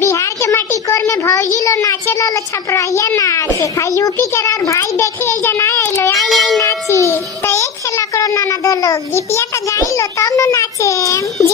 बिहार के माटी कोर में भौजी लो नाचे लो छपरहिया नाच हां यूपी के रार भाई देखे जना आइलो आई नाची तो एक खेला करो नाना दो लोग गीतिया तो गाई लो तब न नाचे